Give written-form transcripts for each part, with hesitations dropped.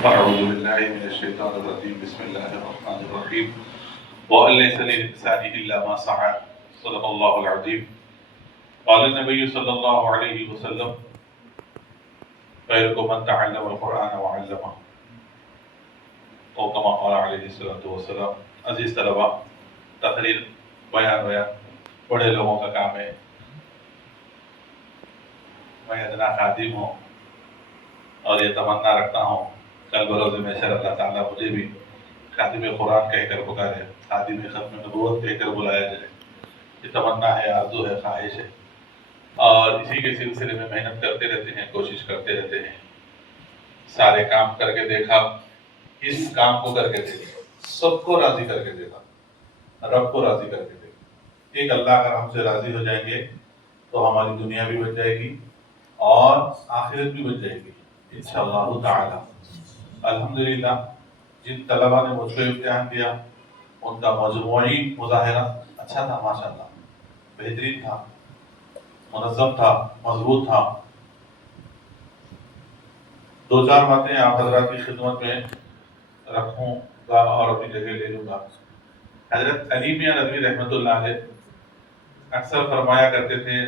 أعوذ بالله من الشيطان الرجيم بسم الله الرحمن الرحيم وأن ليس للإنسان إلا ما سعى صدق الله العظيم قال النبي صلى الله عليه وسلم خيركم من تعلم القرآن وعلمه او كما قال علیہ الصلوۃ والسلام۔ عزیز طلباء، تقریر بیان بڑے لوگوں کا کام ہے، میں ادنا خادم ہوں اور یہ تمنا رکھتا ہوں کل بروز محشر اللہ تعالیٰ مجھے بھی خاتم قرآن کہہ کر پکارے، خاتم ختم نبوت کہہ کر بلایا جائے۔ یہ تمنا ہے، آرزو ہے، خواہش ہے، اور اسی کے سلسلے میں محنت کرتے رہتے ہیں، کوشش کرتے رہتے ہیں۔ سارے کام کر کے دیکھا، اس کام کو کر کے دیکھا، سب کو راضی کر کے دیکھا، رب کو راضی کر کے دیکھا۔ ایک اللہ اگر ہم سے راضی ہو جائیں گے تو ہماری دنیا بھی بچ جائے گی اور آخرت بھی بچ جائے گی انشاءاللہ تعالی۔ الحمدللہ جن طلباء نے مجھ پہ امتحان دیا ان کا مجموعی مظاہرہ اچھا تھا، ماشاءاللہ بہترین تھا، منظم تھا، مضبوط تھا۔ دو چار باتیں آپ حضرات کی خدمت میں رکھوں گا اور اپنی جگہ لے لوں گا۔ حضرت علی میاں ندوی رحمۃ اللہ علیہ اکثر فرمایا کرتے تھے،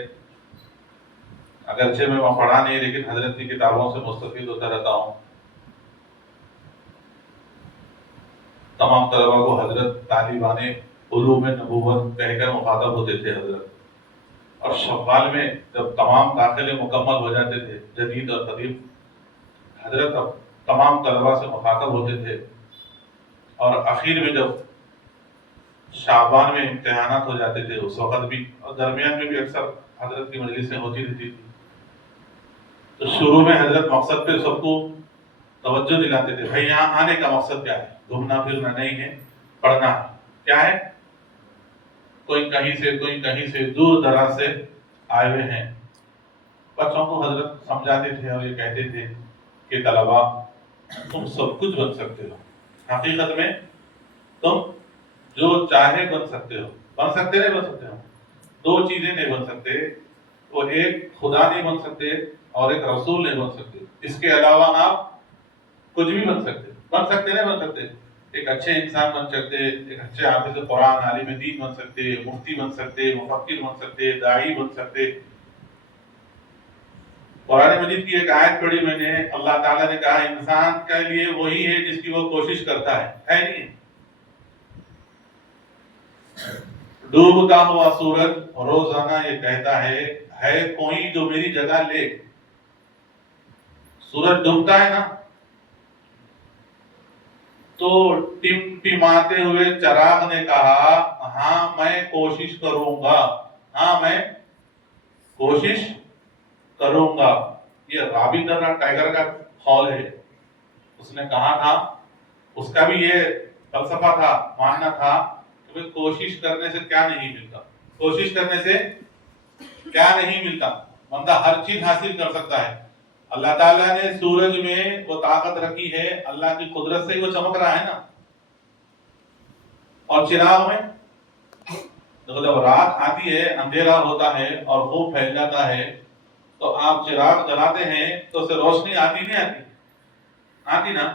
اگرچہ میں وہاں پڑھا نہیں لیکن حضرت کی کتابوں سے مستفید ہوتا رہتا ہوں۔ تمام طلباء کو حضرت طالبان علوم نبوت کہہ کر مخاطب ہوتے تھے حضرت، اور شوال میں جب تمام داخلے مکمل ہو جاتے تھے جدید اور قدیم، حضرت اب تمام طلباء سے مخاطب ہوتے تھے، اور اخیر میں جب شعبان میں امتحانات ہو جاتے تھے اس وقت بھی، اور درمیان میں بھی اکثر حضرت کی مجلسیں ہوتی رہتی تھی، تو شروع میں حضرت مقصد پہ سب کو توجہ دلاتے تھے، بھائی یہاں آنے کا مقصد کیا ہے؟ گھومنا پھرنا نہیں ہے، پڑھنا ہے۔ کیا ہے؟ کوئی کہیں سے دور دراز سے آئے ہوئے ہیں۔ بچوں کو حضرت سمجھاتے تھے اور یہ کہتے تھے کہ طلباء تم سب کچھ بن سکتے ہو، حقیقت میں تم جو چاہے بن سکتے ہو۔ بن سکتے نہیں بن سکتے ہو، دو چیزیں نہیں بن سکتے، وہ ایک خدا نہیں بن سکتے اور ایک رسول نہیں بن سکتے، اس کے علاوہ آپ کچھ بھی بن سکتے نہیں بن سکتے۔ ایک اچھے انسان بن سکتے، ایک اچھے حافظ قرآن، عالم دین بن سکتے، مفتی بن سکتے، مفکر بن سکتے، داعی بن سکتے۔ قرآن مجید کی ایک آیت پڑھی میں نے، اللہ تعالیٰ نے کہا انسان کے لیے وہی ہے جس کی وہ کوشش کرتا ہے نہیں؟ ڈوبتا ہوا سورج روزانہ یہ کہتا ہے کوئی جو میری جگہ لے۔ سورج ڈوبتا ہے نا تو ٹمٹماتے ہوئے چراغ نے کہا ہاں میں کوشش کروں گا، ہاں میں کوشش کروں گا۔ یہ رابندر ناتھ ٹیگور کا قول ہے، اس نے کہا تھا، اس کا بھی یہ فلسفہ تھا، ماننا تھا کہ کوشش کرنے سے کیا نہیں ملتا، کوشش کرنے سے کیا نہیں ملتا، بندہ ہر چیز حاصل کر سکتا ہے۔ اللہ تعالیٰ نے سورج میں وہ طاقت رکھی ہے، اللہ کی قدرت سے ہی وہ چمک رہا ہے نا۔ اور چراغ میں جب رات آتی ہے، اندھیرا ہوتا ہے اور خوب پھیل جاتا ہے، تو آپ چراغ جلاتے ہیں تو اس سے روشنی آتی نہیں آتی؟ آتی نا۔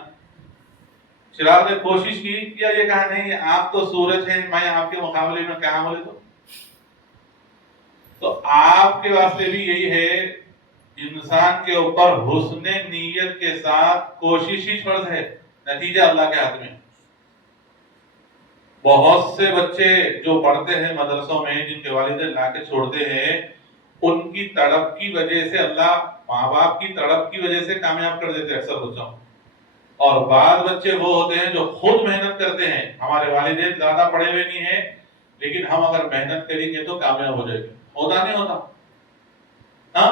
چراغ نے کوشش کی یا یہ کہا نہیں آپ تو سورج ہیں، میں آپ کے مقابلے میں کیا بولے تو آپ کے واسطے بھی یہی ہے، انسان کے اوپر حسن نیت کے ساتھ کوشش ہی فرض ہے، نتیجہ اللہ کے ہاتھ میں۔ بہت سے بچے جو پڑھتے ہیں مدرسوں میں، جن کے والدین لا کے چھوڑتے ہیں، ان کی تڑپ کی وجہ سے، اللہ ماں باپ کی تڑپ کی وجہ سے کامیاب کر دیتے اکثر بچوں۔ اور بعض بچے وہ ہوتے ہیں جو خود محنت کرتے ہیں، ہمارے والدین زیادہ پڑھے ہوئے نہیں ہیں لیکن ہم اگر محنت کریں گے تو کامیاب ہو جائے گے۔ ہوتا نہیں ہوتا؟ ہاں،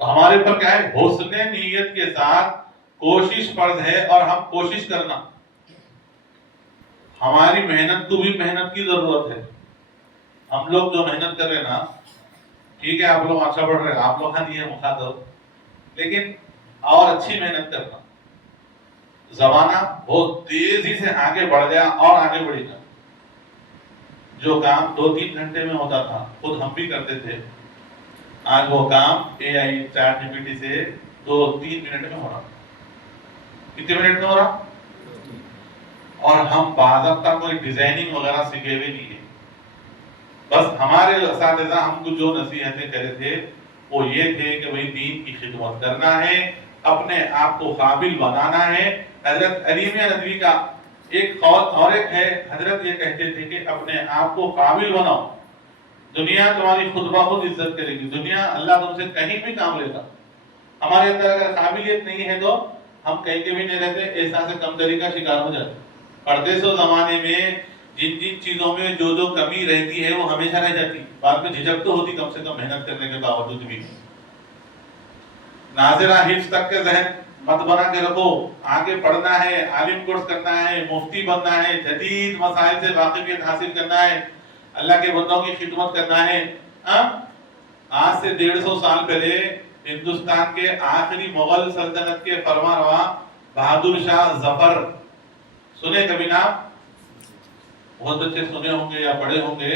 تو ہمارے پر کیا ہے؟ حسن نیت کے ساتھ کوشش فرض ہے، اور ہم کوشش کرنا، ہماری محنت کو بھی محنت کی ضرورت ہے۔ ہم لوگ جو محنت کر رہے ہیں نا، ٹھیک ہے آپ لوگ اچھا پڑھ رہے ہیں، آپ لوگ نہیں ہے مخاطب، لیکن اور اچھی محنت کرنا۔ زمانہ بہت تیزی سے آگے بڑھ گیا اور آگے بڑھے گا۔ جو کام 2-3 گھنٹے میں ہوتا تھا، خود ہم بھی کرتے تھے، آج وہ کام اے I chat G P T سے 2-3 منٹ میں ہو رہا۔ کتنے منٹ میں ہو رہا؟ اور ہم باضابطہ کوئی ڈیزائننگ وغیرہ سیکھے ہوئے نہیں ہے. بس ہمارے اساتذہ ہم کو جو نصیحتیں کرے تھے وہ یہ تھے کہ بھئی دین کی خدمت کرنا ہے، اپنے آپ کو قابل بنانا ہے. حضرت علی میاں ندوی کا ایک قول اور ایک ہے، حضرت یہ کہتے تھے کہ اپنے آپ کو قابل بناؤ، دنیا تمہاری خود بخود عزت کرے گی، دنیا اللہ تم سے کہیں بھی کام لے گا. ہمارے اندر اگر قابلیت نہیں ہے تو ہم کہیں کے بھی نہیں رہتے، احساس کمتری کا شکار ہو جاتے. پردیس و زمانے میں جن جن چیزوں میں جو جو کمی رہتی ہے وہ ہمیشہ رہ جاتی، بعد میں جھجک تو ہوتی کم سے کم محنت کرنے کے باوجود بھی. ناظرہ حفظ تک کے ذہن مت بنا کے رکھو، آگے پڑھنا ہے، عالم کورس کرنا ہے، مفتی بننا ہے، جدید مسائل سے واقفیت حاصل کرنا ہے، اللہ کے بندوں کی خدمت کرنا ہے. آج سے 150 سال پہلے ہندوستان کے آخری مغل سلطنت کے فرما روا بہادر شاہ ظفر، سنے کبھی نام؟ بہت بچے سنے ہوں گے یا پڑھے ہوں گے.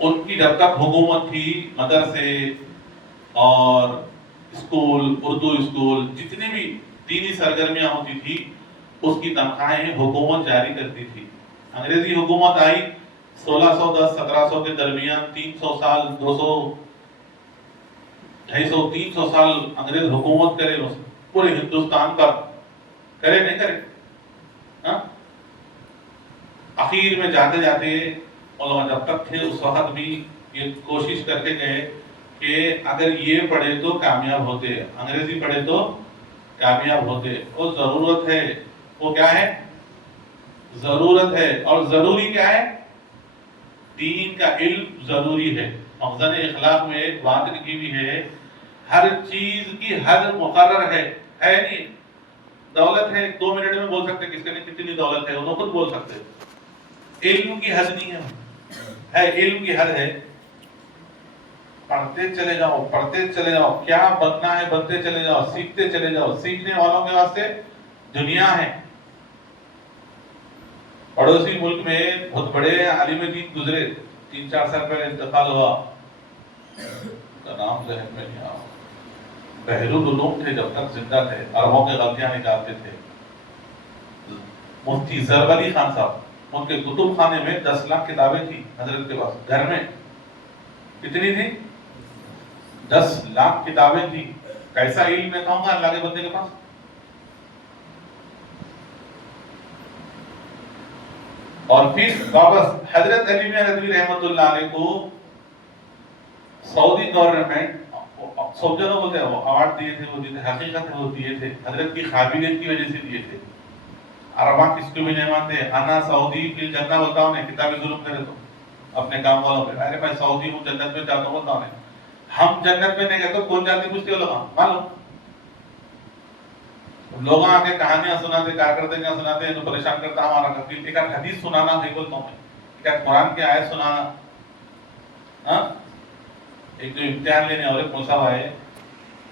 ان کی جب تک حکومت تھی، مدرسے اور اسکول، اردو اسکول، جتنی بھی دینی سرگرمیاں ہوتی تھی اس کی تنخواہیں حکومت جاری کرتی تھی. انگریزی حکومت آئی 1610-1700 کے درمیان، 300 سال، 200 250 300 سال انگریز حکومت کرے پورے ہندوستان پر، کرے نہیں کرے. اخیر میں جاتے جاتے علماء جب تک تھے اس وقت بھی یہ کوشش کر کے گئے کہ اگر یہ پڑھے تو کامیاب ہوتے، انگریزی پڑھے تو کامیاب ہوتے. وہ ضرورت ہے، وہ کیا ہے؟ ضرورت ہے. اور ضروری کیا ہے؟ دین کا علم ضروری ہے. مخزن اخلاق میں ایک بات لکھی ہوئی ہے، ہر چیز کی حد مقرر ہے نہیں. دولت ہے 2 منٹ میں بول سکتے کس کے لیے کتنی دولت ہے، وہ خود بول سکتے. علم کی حد نہیں ہے، علم کی حد ہے. پڑھتے چلے جاؤ، پڑھتے چلے جاؤ، کیا بننا ہے بنتے چلے جاؤ، سیکھتے چلے جاؤ. سیکھنے والوں کے واسطے دنیا ہے. پڑوسی ملک میں بہت بڑے عالم دین گزرے، 3-4 سال پہلے انتقال ہوا، کا نام ذہن میں نہیں آ رہا. بحرالعلوم تھے جب تک زندہ تھے، عربوں کے غلطیاں نکالتے تھے. مفتی ضرب علی خان صاحب، ان کے کتب خانے میں 10 لاکھ کتابیں تھی حضرت کے پاس. گھر میں کتنی تھی؟ 10 لاکھ کتابیں تھی. کیسا علم میں کہوں گا اللہ کے بندے کے پاس. اور پھر واپس حضرت علی میاں ندوی رحمۃ اللہ علیہ کو سعودی گورنمنٹ سوجنوں بولتے ہیں، وہ اوارڈ دیے تھے، وہ دیے تھے، حقیقت ہے وہ دیے تھے حضرت کی قابلیت کی وجہ سے دیے تھے. عربا کس کو بھی نہیں مانتے. انا سعودی فی الجنہ بولتا ہوں، کتابی ظلم کرے تو اپنے کام والوں پہ، ارے میں سعودی ہوں جنت میں جاتا ہوں بولتا ہوں. ہم جنت میں نہیں کہتے، کون جاتے پوچھتے ہو لوگ معلوم. لوگ آ کے کہانیاں سناتے، کارکردگیاں سناتے ہیں تو پریشان کرتا ہمارا کبھی. ایک حدیث سنانا نہیں بولتا ہوں میں، کیا قرآن کی آیت سنانا. ایک جو امتحان لینے اور ایک مصعب آئے،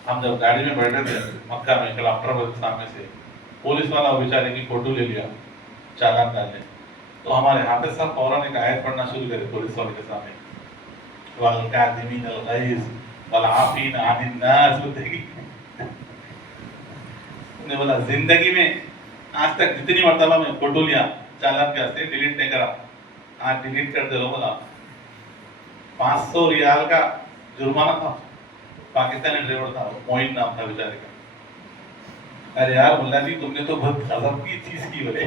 ہم جب گاڑی میں بیٹھے تھے مکہ میں، کلافٹر کے سامنے سے پولیس والا بیچارے کی فوٹو لے لیا چالان ڈالنے. تو ہمارے حافظ صاحب فوراً ایک آیت پڑھنا شروع کرے پولیس والے کے سامنے، وَالْكَاظِمِينَ الْغَيْظَ وَالْعَافِينَ عَنِ النَّاسِ. نے بولا زندگی میں آج تک جتنی مرتبہ میں فوٹو لیا چالان کے واسطے ڈیلیٹ نہیں کرا، آج ڈیلیٹ کر دے لو. بولا 500 ریال کا جرمانہ تھا. پاکستانی ڈرائیور تھا، موئن نام تھا بیچارے کا. ارے یار ملا جی تم نے تو بہت غضب کی چیز کی. بولے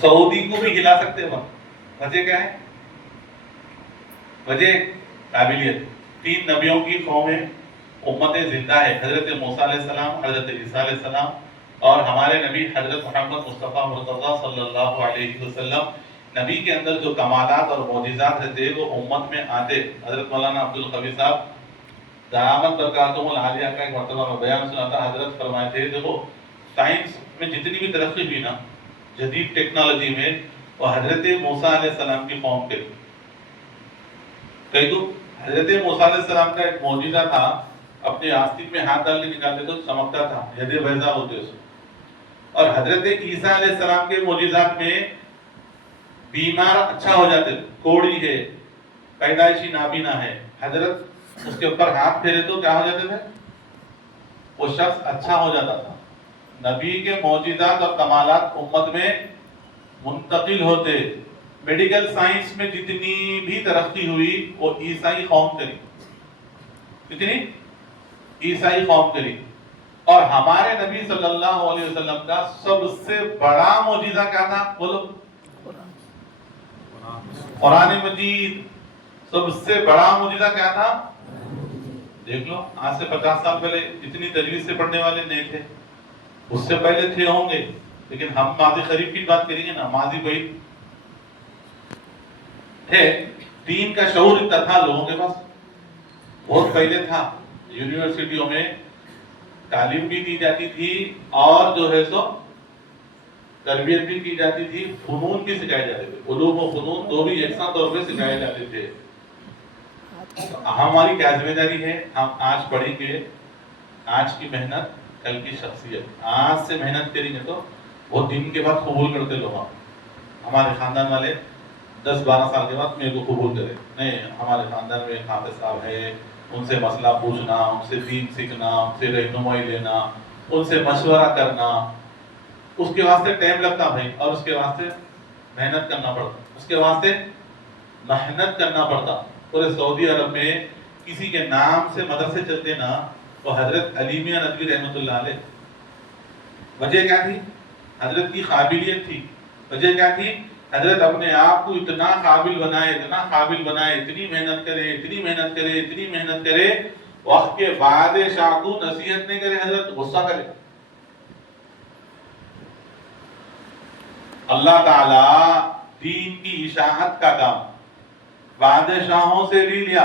سعودی کو بھی ہلا سکتے ہو، وجہ کیا ہے؟ وجہ قابلیت. 3 نبیوں کی قوم ہے، امت زندہ ہے، حضرت موسیٰ علیہ السلام، حضرت عیسیٰ علیہ السلام اور ہمارے نبی حضرت محمد مصطفیٰ مرتضیٰ صلی اللہ علیہ وسلم. نبی کے اندر جو کمالات اور معجزات رہتے وہ امت میں آتے. حضرت مولانا عبدالقوی صاحب دامت برکاتہم العالیہ کا ایک مرتبہ میں بیان سنا تھا. حضرت فرمائے تھے دیکھو سائنس میں جتنی بھی ترقی ہوئی نا جدید ٹیکنالوجی میں، وہ حضرت موسیٰ علیہ السلام کی قوم کے. کئی تو حضرت موسیٰ علیہ السلام کا ایک معجزہ تھا، اپنے آستین میں ہاتھ ڈال کے نکالتے تو چمکتا تھا، ید بیضاء ہوتے اس. اور حضرت عیسیٰ علیہ السلام کے معجزات میں بیمار اچھا ہو جاتے، کوڑی ہے، پیدائشی نابینا ہے. حضرت اس کے اوپر ہاتھ پھیرے تو کیا ہو جاتے تھے؟ وہ شخص اچھا ہو جاتا تھا. نبی کے معجزات اور کمالات امت میں منتقل ہوتے. میڈیکل سائنس میں جتنی بھی ترقی ہوئی وہ عیسائی قوم کری. کتنی؟ عیسائی قوم کری. اور ہمارے نبی صلی اللہ علیہ وسلم کا سب سے بڑا معجزہ کیا تھا؟ بولو. قرآن مجید. سب سے بڑا معجزہ کیا تھا؟ دیکھ لو، آج سے 50 سال پہلے اتنی تجویز سے پڑھنے والے نہیں تھے. اس سے پہلے تھے ہوں گے، لیکن ہم ماضی قریب کی بات کریں گے نا. ماضی بھائی تھے. دین کا شعور اتنا تھا لوگوں کے پاس، بہت پہلے تھا. یونیورسٹیوں میں تعلیم بھی دی جاتی تھی اور جو ہے سو تربیت بھی کی جاتی تھی. فنون بھی سکھائے جاتے تھے. علوم و فنون دو بھی یکساں طور پہ سکھائے جاتے تھے. ہماری کیا ذمہ داری ہے؟ ہم آج پڑھیں گے، آج کی محنت کل کی شخصیت. آج سے محنت کریں گے تو وہ دن کے بعد قبول کرتے لوگ. ہمارے خاندان والے 10-12 سال کے بعد میرے کو قبول کرے. نہیں، ہمارے خاندان میں ایک حافظ صاحب ہے، ان سے مسئلہ پوچھنا، ان سے دین سیکھنا، ان سے رہنمائی لینا، ان سے مشورہ کرنا، اس کے واسطے ٹائم لگتا بھائی. اور اس کے واسطے محنت کرنا پڑتا. اس کے واسطے محنت کرنا پڑتا. پورے سعودی عرب میں کسی کے نام سے مدرسے چلتے نا تو حضرت علی میاں ندوی رحمۃ اللہ علیہ. وجہ کیا تھی؟ حضرت کی قابلیت تھی. وجہ کیا تھی؟ حضرت اپنے آپ کو اتنا قابل بنائے، اتنا قابل بنائے، اتنی محنت کرے، اتنی محنت کرے، اتنی محنت کرے، وقت کے بعد شاہ کو نصیحت نہیں کرے، حضرت غصہ کرے. اللہ تعالی دین کی اشاعت کا کام بادشاہوں سے بھی لیا،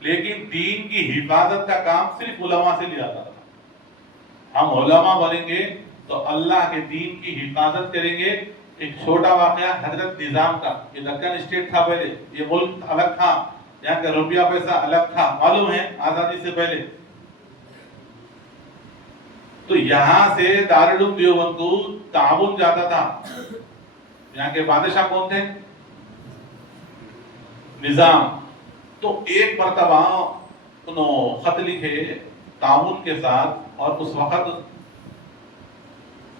لیکن دین کی حفاظت کا کام صرف علماء سے لیا تھا. ہم علماء بنیں گے تو اللہ کے دین کی حفاظت کریں گے. ایک چھوٹا واقعہ حضرت نظام کا. یہ دکن اسٹیٹ تھا پہلے، یہ ملک الگ تھا، یہاں کا روپیہ پیسہ الگ تھا، معلوم ہے آزادی سے پہلے. تو یہاں سے دارالعلوم دیوبند کو تعاون جاتا تھا. یہاں کے بادشاہ کون تھے؟ نظام. تو ایک مرتبہ انہوں خط لکھے تعاون کے ساتھ، اور اس وقت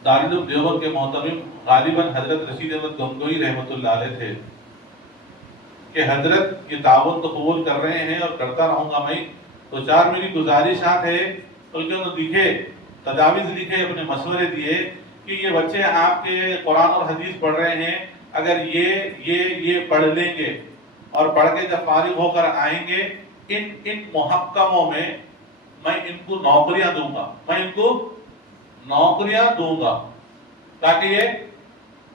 دارالعلوم دیوبند کے محتمم غالباً حضرت رشید احمد گنگوئی رحمۃ اللہ علیہ تھے کہ حضرت یہ تعاون تو قبول کر رہے ہیں اور کرتا رہوں گا میں، تو 4 میری گزارشات ہے. بلکہ انہوں لکھے، تجاویز لکھے، اپنے مشورے دیے کہ یہ بچے آپ کے قرآن اور حدیث پڑھ رہے ہیں، اگر یہ پڑھ لیں گے اور پڑھ کے جب فارغ ہو کر آئیں گے، ان محکموں میں ان کو نوکریاں دوں گا، میں ان کو نوکریاں دوں گا تاکہ یہ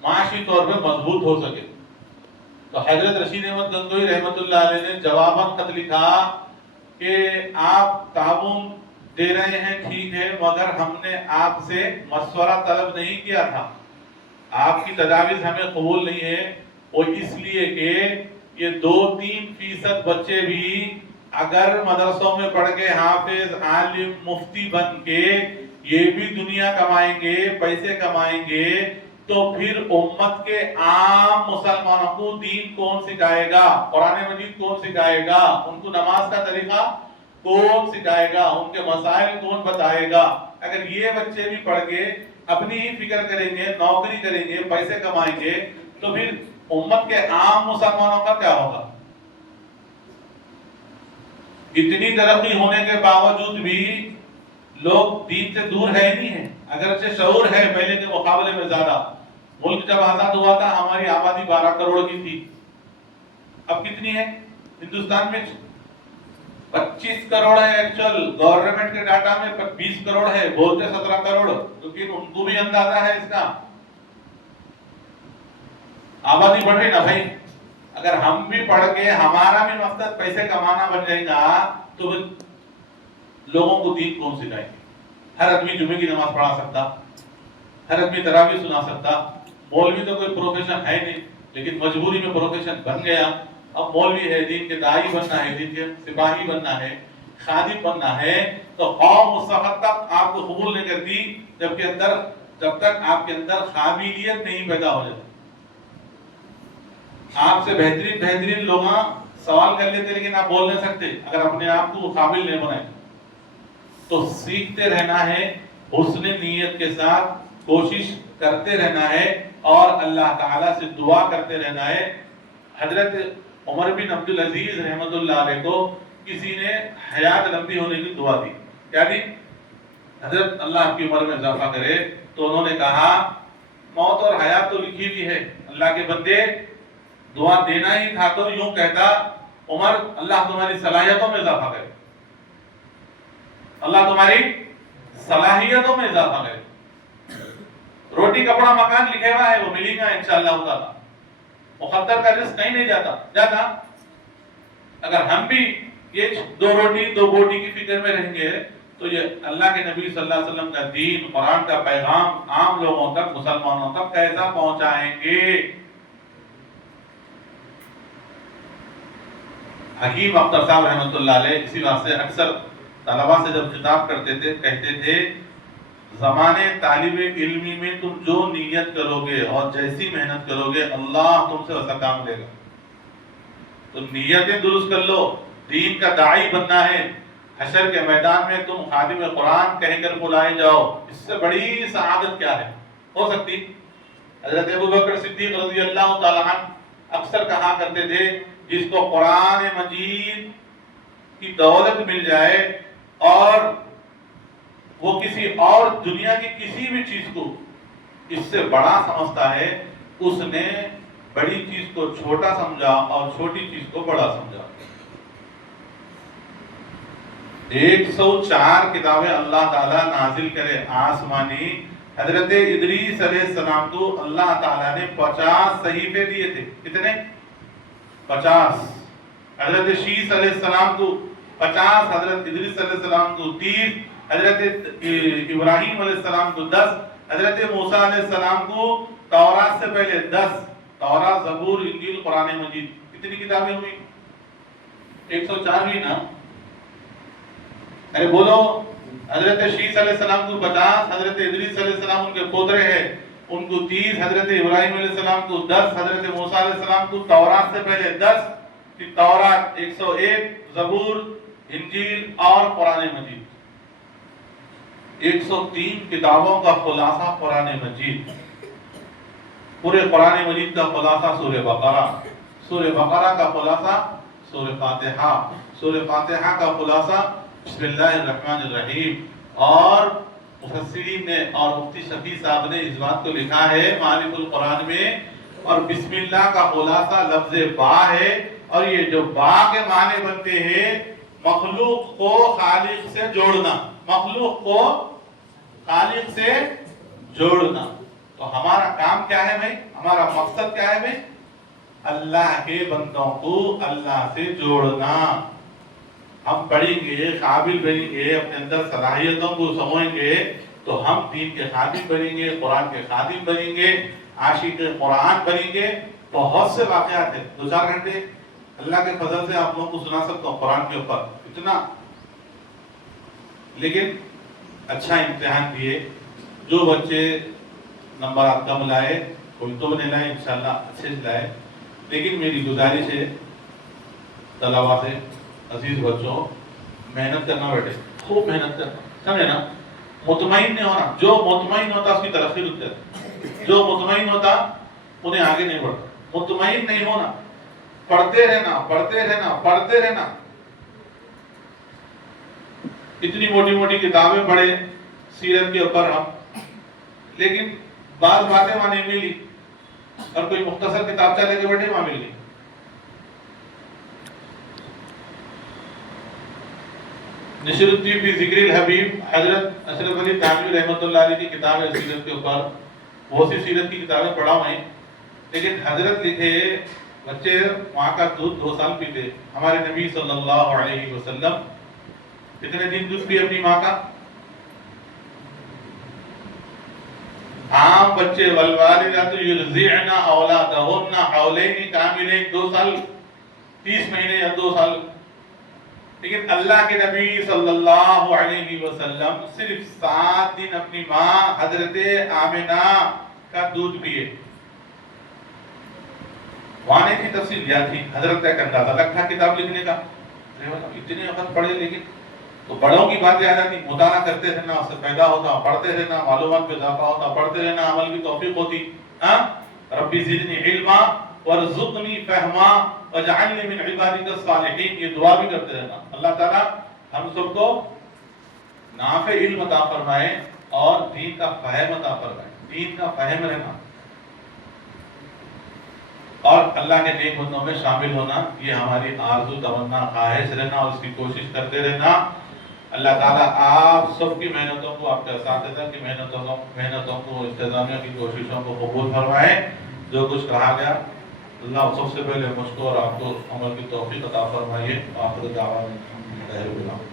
معاشی طور پہ مضبوط ہو سکے. تو حضرت رشید احمد گنگوئی رحمۃ اللہ علیہ نے جواباً خط لکھا کہ آپ تعاون دے رہے ہیں ٹھیک ہے، مگر ہم نے آپ سے مشورہ طلب نہیں کیا تھا. آپ کی تجاویز ہمیں قبول نہیں ہے، وہ اس لیے کہ یہ 2-3% بچے بھی اگر مدرسوں میں پڑھ کے حافظ، عالم، مفتی بن کے یہ بھی دنیا کمائیں گے، پیسے کمائیں گے، تو پھر امت کے عام مسلمانوں کو دین کون سکھائے گا؟ قرآن مجید کون سکھائے گا؟ ان کو نماز کا طریقہ کون سکھائے گا؟ ان کے مسائل کون بتائے گا؟ اگر یہ بچے بھی پڑھ کے اپنی ہی فکر کریں گے، نوکری کریں گے، پیسے کمائیں گے، تو پھر امت کے عام مسلمانوں کا کیا ہوگا؟ اتنی ترقی ہونے کے باوجود بھی لوگ دین سے دور ہے نہیں ہیں. اگرچہ شعور ہے پہلے کے مقابلے میں زیادہ. ملک جب آزاد ہوا تھا ہماری آبادی 12 کروڑ کی تھی. اب کتنی ہے ہندوستان میں؟ 25 کروڑ ہے. ایکچوئل گورنمنٹ کے ڈاٹا میں 20 کروڑ ہے، بولتے 17 کروڑ، کیونکہ ان کو بھی اندازہ ہے اس کا. آبادی بڑھ رہی نا بھائی. اگر ہم بھی پڑھ کے ہمارا بھی مقصد پیسے کمانا بن جائے گا تو لوگوں کو دین کون سکھائے گی؟ ہر آدمی جمعے کی نماز پڑھا سکتا، ہر آدمی تراویح سنا سکتا. مولوی تو کوئی پروفیشن ہے نہیں، لیکن مجبوری میں پروفیشن بن گیا. اب مولوی ہے، دین کے داعی بننا ہے، دین کے سپاہی بننا ہے، خادم بننا ہے، تو قوم اس وقت تک آپ کو قبول نہیں کرتی جب تک آپ کے اندر قابلیت نہیں پیدا ہو جاتی. آپ سے بہترین لوگ سوال کر لیتے لیکن آپ بول نہیں سکتے اگر اپنے آپ کو قابل نہیں بنائے تو سیکھتے رہنا ہے، حسن نیت کے ساتھ کوشش کرتے رہنا ہے اور اللہ تعالیٰ سے دعا کرتے رہنا ہے۔ حضرت عمر بن عبدالعزیز رحمۃ اللہ علیہ کو کسی نے حیات لمبی ہونے کی دعا دی، کیا دی؟ حضرت اللہ آپ کی عمر میں اضافہ کرے، تو انہوں نے کہا موت اور حیات تو لکھی بھی ہے، اللہ کے بندے دعا دینا ہی تھا تو یوں کہتا عمر اللہ تمہاری صلاحیتوں میں اضافہ کرے، اللہ تمہاری صلاحیتوں میں اضافہ کرے۔ روٹی کپڑا مکان لکھے ہوا ہے وہ ملے گا انشاءاللہ تعالی، مقدر کا رزق کہیں نہیں جاتا۔ اگر ہم بھی یہ دو روٹی دو بوٹی کی فکر میں رہیں گے تو یہ اللہ کے نبی صلی اللہ علیہ وسلم کا دین، قرآن کا پیغام عام لوگوں تک، مسلمانوں تک کیسا پہنچائیں گے؟ حکیم اختر صاحب رحمۃ اللہ علیہ اسی واسطے اکثر طلباء سے جب خطاب کرتے تھے کہتے تھے زمانے طالب علمی میں تم جو نیت کرو گے اور جیسی محنت کرو گے اللہ تم سے ویسا کام لے گا۔ تو نیتیں درست کر لو، دین کا داعی بننا ہے، حشر کے میدان میں تم خادم قرآن کہہ کر بلائے جاؤ، اس سے بڑی سعادت کیا ہے ہو سکتی؟ حضرت ابوبکر صدیق رضی اللہ تعالیٰ عنہ اکثر کہا کرتے تھے جس کو قرآن مجید کی دولت مل جائے اور وہ کسی اور دنیا کی کسی بھی چیز کو اس سے بڑا سمجھتا ہے، اس نے بڑی چیز کو چھوٹا سمجھا اور چھوٹی چیز کو بڑا سمجھا۔ 104 کتابیں اللہ تعالیٰ نازل کرے آسمانی، حضرت ادریس علیہ السلام کو اللہ تعالیٰ نے 50 صحیفے دیے تھے، کتنے؟ 50۔ حضرت شیس علیہ السلام کو 50، حضرت ادریس علیہ السلام کو 30، حضرت ابراہیم علیہ السلام کو 10، حضرت موسیٰ علیہ السلام کو تورات سے پہلے 10، تورات، زبور، انجیل، قرآن مجید، کتنی کتابیں ہوئی؟ 104 ہوئی نا؟ ارے بولو۔ حضرت شیس علیہ السلام کو 50، حضرت ادریس علیہ السلام ان کے پوترے ہیں ان کو 30، حضرت ابراہیم علیہ السلام کو 10، حضرت موسیٰ علیہ السلام کو تورات سے پہلے 10، پھر تورات 101، زبور، انجیل اور قرآن مجید، 103 کتابوں کا خلاصہ قرآن مجید۔ پورے قرآن مجید کا خلاصہ سورہ بقرہ، سورہ بقرہ کا خلاصہ سورہ فاتحہ، سورہ فاتحہ کا خلاصہ بسم اللہ الرحمن الرحیم۔ اور مفسرین نے اور مفتی شفیع صاحب نے اس بات کو لکھا ہے معارف القرآن میں، اور بسم اللہ کا خلاصہ لفظ با ہے، اور یہ جو با کے معنی بنتے ہیں مخلوق کو خالق سے جوڑنا، مخلوق کو خالق سے جوڑنا۔ تو ہمارا کام کیا ہے بھائی؟ ہمارا مقصد کیا ہے بھائی؟ اللہ کے بندوں کو اللہ سے جوڑنا۔ ہم پڑھیں گے، قابل بنیں گے، اپنے اندر صلاحیتوں کو سمجھیں گے تو ہم دین کے خادم بنیں گے، قرآن کے خادم بنیں گے، عاشق قرآن بنیں گے۔ بہت سے واقعات ہیں، 2-4 گھنٹے اللہ کے فضل سے آپ لوگوں کو سنا سکتا ہوں قرآن کے اوپر اتنا، لیکن اچھا امتحان دیے۔ جو بچے نمبرات کم لائے، کوئی تو نہیں لائے، انشاءاللہ اچھے سے لائے، لیکن میری گزارش ہے طلباء سے، عزیز بچوں، محنت کرنا بیٹے، خوب محنت کرنا، سمجھے نا؟ مطمئن نہیں ہونا، جو مطمئن ہوتا اس کی ترقی رکتا ہے، جو مطمئن ہوتا انہیں آگے نہیں بڑھتا۔ مطمئن نہیں ہونا، پڑھتے رہنا، پڑھتے رہنا، پڑھتے رہنا۔ اتنی موٹی موٹی کتابیں پڑھے سیرت کے اوپر ہم، لیکن بعض باتیں وہاں نہیں ملی، اور کوئی مختصر کتابچہ لے کے بیٹھے وہاں مل گئی۔ نشر الدین فی ذکر الحبیب، حضرت اشرف علی تھانوی رحمۃ اللہ علیہ کی کتاب ہے سیرت کے اوپر، بہت سی سیرت کی کتابیں پڑھا ہوئے ہیں، لیکن حضرت لکھے بچے ماں کا دودھ 2 سال پیتے، ہمارے نبی صلی اللہ علیہ وسلم کتنے دن دودھ پیے اپنی ماں کا؟ عام بچے والوالدات یرضعن اولادہن حولین کاملین، 2 سال 30 مہینے یا 2 سال، لیکن اللہ کے نبی صلی اللہ علیہ وسلم صرف 7 دن اپنی ماں حضرت آمنہ کا دودھ پیے۔ وانے کی تفصیل کیا تھی، حضرت کا ایک اندازہ الگ تھا کتاب لکھنے کا، اتنے وقت پڑھے لیکن تو بڑوں کی بات یاد آتی، مطالعہ کرتے رہنا، اس سے پیدا ہوتا، پڑھتے رہنا، معلومات میں اضافہ ہوتا، پڑھتے رہنا، عمل کی توفیق ہوتی. ہاں ربی زدنی علما وارزقنی فہما واجعلنی من عبادک الصالحین، یہ دعا بھی کرتے رہنا. اللہ تعالیٰ ہم سب کو نافع علم عطا فرمائے اور دین کا فہم عطا فرمائے، دین کا فہم رہنا اور اللہ کے نیک بندوں میں شامل ہونا، یہ ہماری آرزو تمنا خواہش رہنا اور اس کی کوشش کرتے رہنا. اللہ تعالیٰ آپ سب کی محنتوں کو، آپ کے اساتذہ کی محنتوں کو، انتظامیہ کی کوششوں کو قبول فرمائے. جو کچھ کہا گیا اللہ سب سے پہلے مجھ کو اور آپ کو عمل کی توفیق عطا فرمائیے. آخر دعوانا الحمدللہ رب العالمین.